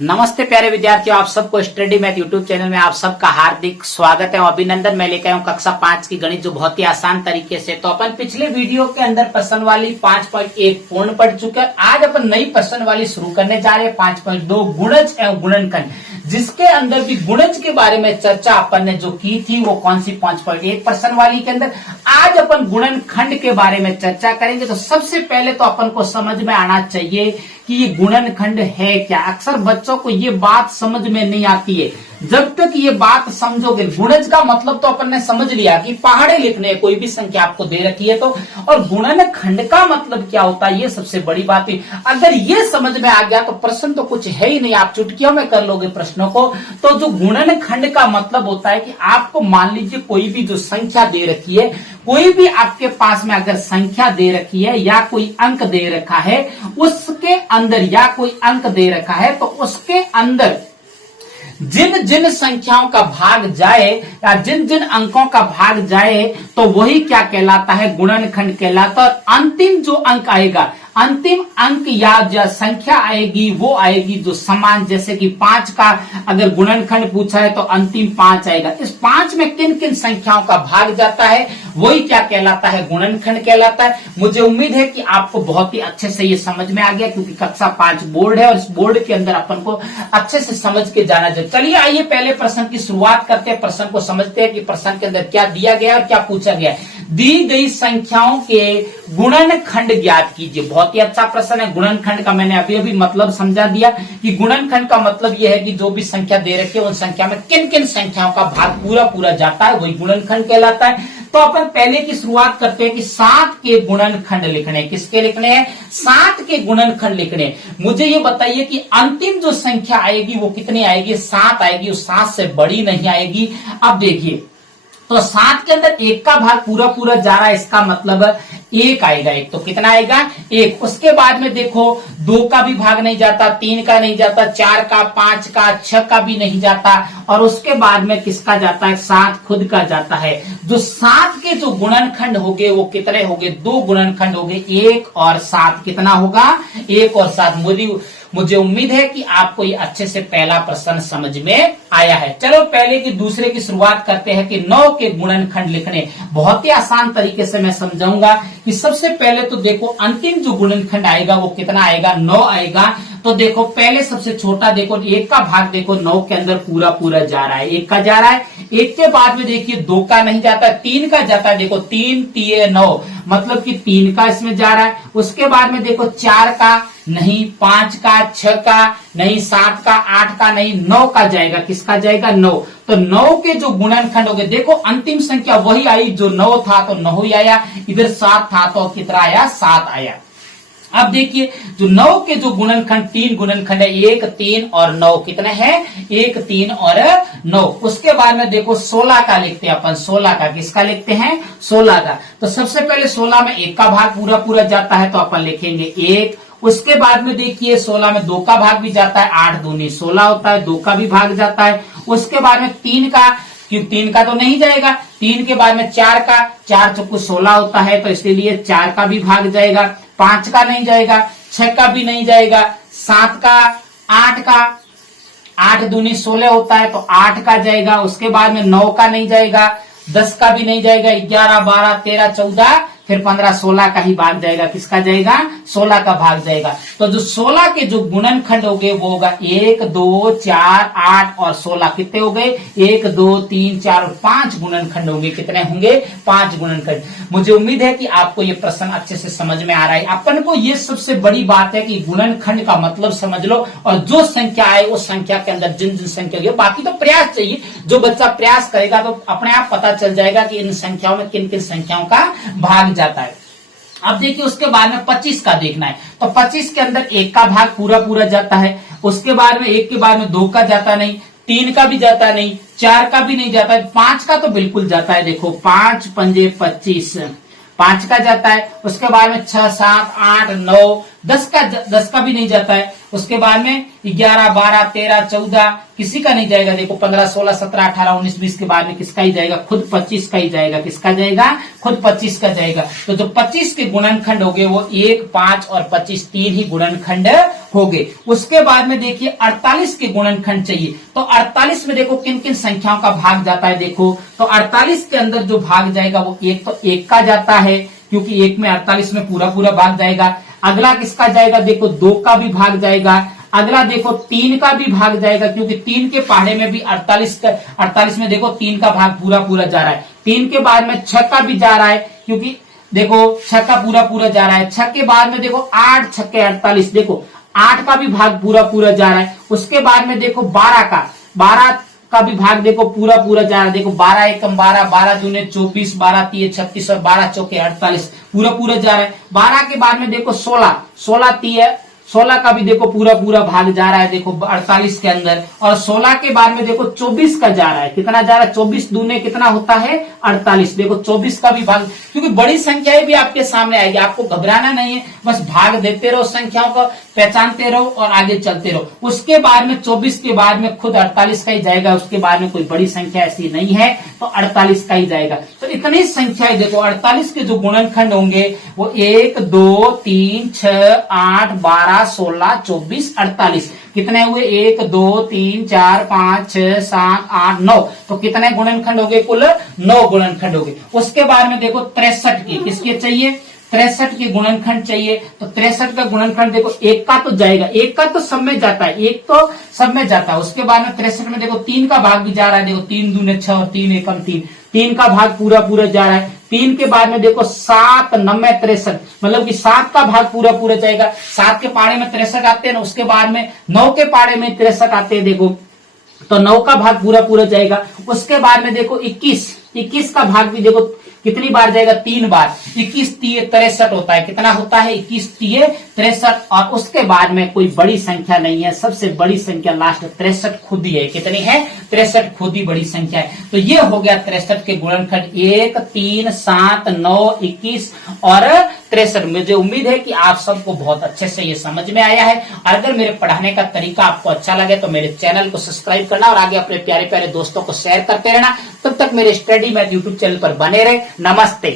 नमस्ते प्यारे विद्यार्थियों, आप सबको स्टडी मैथ यूट्यूब चैनल में आप सबका हार्दिक स्वागत है और अभिनंदन। मैं लेकर आया हूं कक्षा 5 की गणित, जो बहुत ही आसान तरीके से। तो अपन पिछले वीडियो के अंदर प्रश्नवाली 5.1 पूर्ण पढ़ चुके हैं। आज अपन नई प्रश्नवाली शुरू करने जा रहे हैं 5.2 गुणज एवं गुणनखंड, जिसके अंदर भी गुणज के बारे में चर्चा अपन ने जो की थी वो कौन सी 5.1 प्रश्नवाली के अंदर। आज अपन गुणनखंड के बारे में चर्चा करेंगे। तो सबसे पहले तो अपन को समझ में आना चाहिए कि ये गुणनखंड है क्या। अक्सर बच्चों को ये बात समझ में नहीं आती है। जब तक ये बात समझोगे, गुणज का मतलब तो अपन ने समझ लिया कि पहाड़े लिखने हैं, कोई भी संख्या आपको दे रखी है तो। और गुणनखंड का मतलब क्या होता है, ये सबसे बड़ी बात है। अगर ये समझ में आ गया तो प्रश्न तो कुछ है ही नहीं, आप चुटकियों में कर लोगे प्रश्नों को। तो जो गुणनखंड का मतलब होता है कि आपको मान लीजिए कोई भी जो संख्या दे रखी है, कोई भी आपके पास में अगर संख्या दे रखी है या कोई अंक दे रखा है, उसके अंदर या कोई अंक दे रखा है तो उसके अंदर जिन जिन संख्याओं का भाग जाए या जिन जिन अंकों का भाग जाए तो वही क्या कहलाता है, गुणनखंड कहलाता है। और अंतिम जो अंक आएगा, अंतिम अंक या संख्या आएगी वो आएगी जो समान, जैसे कि 5 का अगर गुणनखंड पूछा है तो अंतिम 5 आएगा। इस 5 में किन किन संख्याओं का भाग जाता है वही क्या कहलाता है, गुणनखंड कहलाता है। मुझे उम्मीद है कि आपको बहुत ही अच्छे से ये समझ में आ गया, क्योंकि कक्षा 5 बोर्ड है और इस बोर्ड के अंदर अपन को अच्छे से समझ के जाना चाहिए। चलिए आइए पहले प्रश्न की शुरुआत करते हैं। प्रश्न को समझते हैं कि प्रश्न के अंदर क्या दिया गया और क्या पूछा गया है। दी गई संख्याओं के गुणनखंड ज्ञात कीजिए। बहुत ही अच्छा प्रश्न है। गुणनखंड का मैंने अभी अभी मतलब समझा दिया कि गुणनखंड का मतलब यह है कि जो भी संख्या दे रखी है उन संख्या में किन किन संख्याओं का भाग पूरा पूरा जाता है, वही गुणनखंड कहलाता है। तो अपन पहले की शुरुआत करते हैं कि 7 के गुणनखंड लिखने। किसके लिखने हैं? 7 के गुणनखंड लिखने। मुझे ये बताइए कि अंतिम जो संख्या आएगी वो कितनी आएगी? 7 आएगी। उस 7 से बड़ी नहीं आएगी। अब देखिए, तो 7 के अंदर 1 का भाग पूरा पूरा जा रहा है, इसका मतलब 1 आएगा। 1 तो कितना आएगा? 1। उसके बाद में देखो 2 का भी भाग नहीं जाता, 3 का नहीं जाता, 4 का, 5 का, 6 का भी नहीं जाता। और उसके बाद में किसका जाता है? 7 खुद का जाता है। जो 7 के जो गुणनखंड होंगे वो कितने होंगे? 2 गुणनखंड होंगे, 1 और 7। कितना होगा? 1 और 7। मुझे उम्मीद है कि आपको ये अच्छे से पहला प्रश्न समझ में आया है। चलो पहले की दूसरे की शुरुआत करते हैं कि 9 के गुणनखंड लिखने। बहुत ही आसान तरीके से मैं समझाऊंगा कि सबसे पहले तो देखो अंतिम जो गुणनखंड आएगा वो कितना आएगा? 9 आएगा। तो देखो पहले सबसे छोटा देखो, 1 का भाग देखो 9 के अंदर पूरा पूरा जा रहा है, 1 का जा रहा है। 1 के बाद में देखिए 2 का नहीं जाता, 3 का जाता है। देखो 3 3 9, मतलब कि 3 का इसमें जा रहा है। उसके बाद में देखो 4 का नहीं, 5 का, 6 का नहीं, 7 का, 8 का नहीं, 9 का जाएगा। किसका जाएगा? 9। तो 9 के जो गुणनखंड हो गए, देखो अंतिम संख्या वही आई जो 9 था तो 9 ही आया। इधर 7 था तो कितना आया? 7 आया। अब देखिए जो 9 के जो गुणनखंड 3 गुणनखंड है, 1 3 और 9। कितने हैं? 1 3 और 9। उसके बाद में देखो 16 का लिखते हैं अपन। 16 का किसका लिखते हैं? 16 का। तो सबसे पहले 16 में 1 का भाग पूरा पूरा जाता है तो अपन लिखेंगे 1। उसके बाद में देखिए 16 में 2 का भाग भी जाता है, 8 दूनी 16 होता है, 2 का भी भाग जाता है। उसके बाद में 3 का, कि 3 का तो नहीं जाएगा। 3 के बाद में 4 का, 4 चौको 16 होता है तो इसलिए 4 का भी भाग जाएगा। 5 का नहीं जाएगा, 6 का भी नहीं जाएगा, 7 का, 8 का, 8 दूनी 16 होता है तो 8 का जाएगा। उसके बाद में 9 का नहीं जाएगा, 10 का भी नहीं जाएगा, 11 12 13 14 फिर 15 16 का ही भाग जाएगा। किसका जाएगा? 16 का भाग जाएगा। तो जो 16 के जो गुणनखंड हो गए वो होगा 1 2 4 8 और 16। कितने हो गए? 1 2 3 4 और 5 गुणनखंड होंगे। कितने होंगे? 5 गुणनखंड। मुझे उम्मीद है कि आपको ये प्रश्न अच्छे से समझ में आ रहा है। अपन को ये सबसे बड़ी बात है कि गुणनखंड का मतलब समझ लो, और जो संख्या आए उस संख्या के अंदर जिन जिन संख्या होगी, बाकी तो प्रयास चाहिए। जो बच्चा प्रयास करेगा तो अपने आप पता चल जाएगा कि इन संख्याओं में किन किन संख्याओं का भाग जाता है। अब देखिए उसके बाद में 25 का देखना है। तो 25 के अंदर 1 का भाग पूरा पूरा जाता है। उसके बाद में 1 के बाद में 2 का जाता नहीं, 3 का भी जाता नहीं, 4 का भी नहीं जाता है, 5 का तो बिल्कुल जाता है। देखो 5 पंजे 25, 5 का जाता है। उसके बाद में 6 7 8 9 10 का भी नहीं जाता है। उसके बाद में 11, 12, 13, 14 किसी का नहीं जाएगा। देखो 15, 16, 17, 18, 19, 20 के बाद में किसका ही जाएगा, खुद 25 का ही जाएगा। किसका जाएगा, खुद 25 का जाएगा। तो जो 25 के गुणनखंड हो गए वो 1, 5 और 25 तीन ही गुणनखंड हो गए। उसके बाद में देखिए 48 के गुणनखंड चाहिए। तो 48 में देखो किन किन संख्याओं का भाग जाता है। देखो तो 48 के अंदर जो भाग जाएगा वो एक तो 1 का जाता है, क्योंकि 1 में 48 में पूरा पूरा भाग जाएगा। अगला किसका जाएगा, देखो 2 का भी भाग जाएगा। अगला देखो 3 का भी भाग जाएगा, क्योंकि 3 के पहाड़े में भी 48 में देखो 3 का भाग पूरा पूरा जा रहा है। 3 के बाद में 6 का भी जा रहा है, क्योंकि देखो 6 का पूरा पूरा जा रहा है। 6 के बाद में देखो 8 छक्के 48, देखो 8 का भी भाग पूरा पूरा जा रहा है। उसके बाद में देखो 12 का भी भाग देखो पूरा पूरा जा रहा है। देखो 12 एकम 12, 12 दूने 24, 12 तीय 36 और 12 चौके 48 पूरा पूरा जा रहा है। 12 के बाद में देखो 16 तीय 16 का भी देखो पूरा पूरा भाग जा रहा है, देखो 48 के अंदर। और 16 के बाद में देखो 24 का जा रहा है। कितना जा रहा है, 24 दूने कितना होता है 48। देखो 24 का भी भाग, क्योंकि बड़ी संख्याएं भी आपके सामने आएगी, आपको घबराना नहीं है, बस भाग देते रहो, संख्याओं को पहचानते रहो और आगे चलते रहो। उसके बाद में 24 के बाद में खुद 48 का ही जाएगा। उसके बाद में कोई बड़ी संख्या ऐसी नहीं है तो 48 का ही जाएगा। तो इतनी संख्याएं देखो 48 के जो गुणनखंड होंगे वो 1, 2, 3, 6, 8, 12, 16, 24, 48 कितने हुए, 1, 2, 3, 4, 5, 6, 7, 8, 9। तो कितने गुणनखंड हो गए, कुल 9 गुणनखंड हो गए। उसके बाद में देखो 63 की किसके चाहिए, 63 के गुणनखंड चाहिए। तो 63 का गुणनखंड देखो 1 का तो जाएगा, 1 का तो सब में जाता है, 1 तो सब में जाता है। उसके बाद में 63 में देखो 3 का भाग भी जा रहा है। देखो 3 दूने 6 और 3 एकम 3, 3 का भाग पूरा पूरा जा रहा है। 3 के बाद में देखो 7, 9, 63, मतलब कि 7 का भाग पूरा पूरा जाएगा। 7 के पाड़े में 63 आते हैं ना, उसके बाद में 9 के पाड़े में 63 आते हैं। देखो तो 9 का भाग पूरा पूरा जाएगा। उसके बाद में देखो 21 का भाग भी देखो कितनी बार जाएगा, 3 बार। 21 तीय 63 होता है। कितना होता है, 21 तीय 63। और उसके बाद में कोई बड़ी संख्या नहीं है, सबसे बड़ी संख्या लास्ट 63 खुद ही है। कितनी है, 63 खुद ही बड़ी संख्या है। तो ये हो गया 63 के गुणनखंड 1, 3, 7, 9, 21 और 63। मुझे उम्मीद है कि आप सबको बहुत अच्छे से ये समझ में आया है। अगर मेरे पढ़ाने का तरीका आपको अच्छा लगे तो मेरे चैनल को सब्सक्राइब करना और आगे अपने प्यारे प्यारे दोस्तों को शेयर करते रहना। तब तक मेरे स्टडी मैथ यूट्यूब चैनल पर बने रहे। नमस्ते।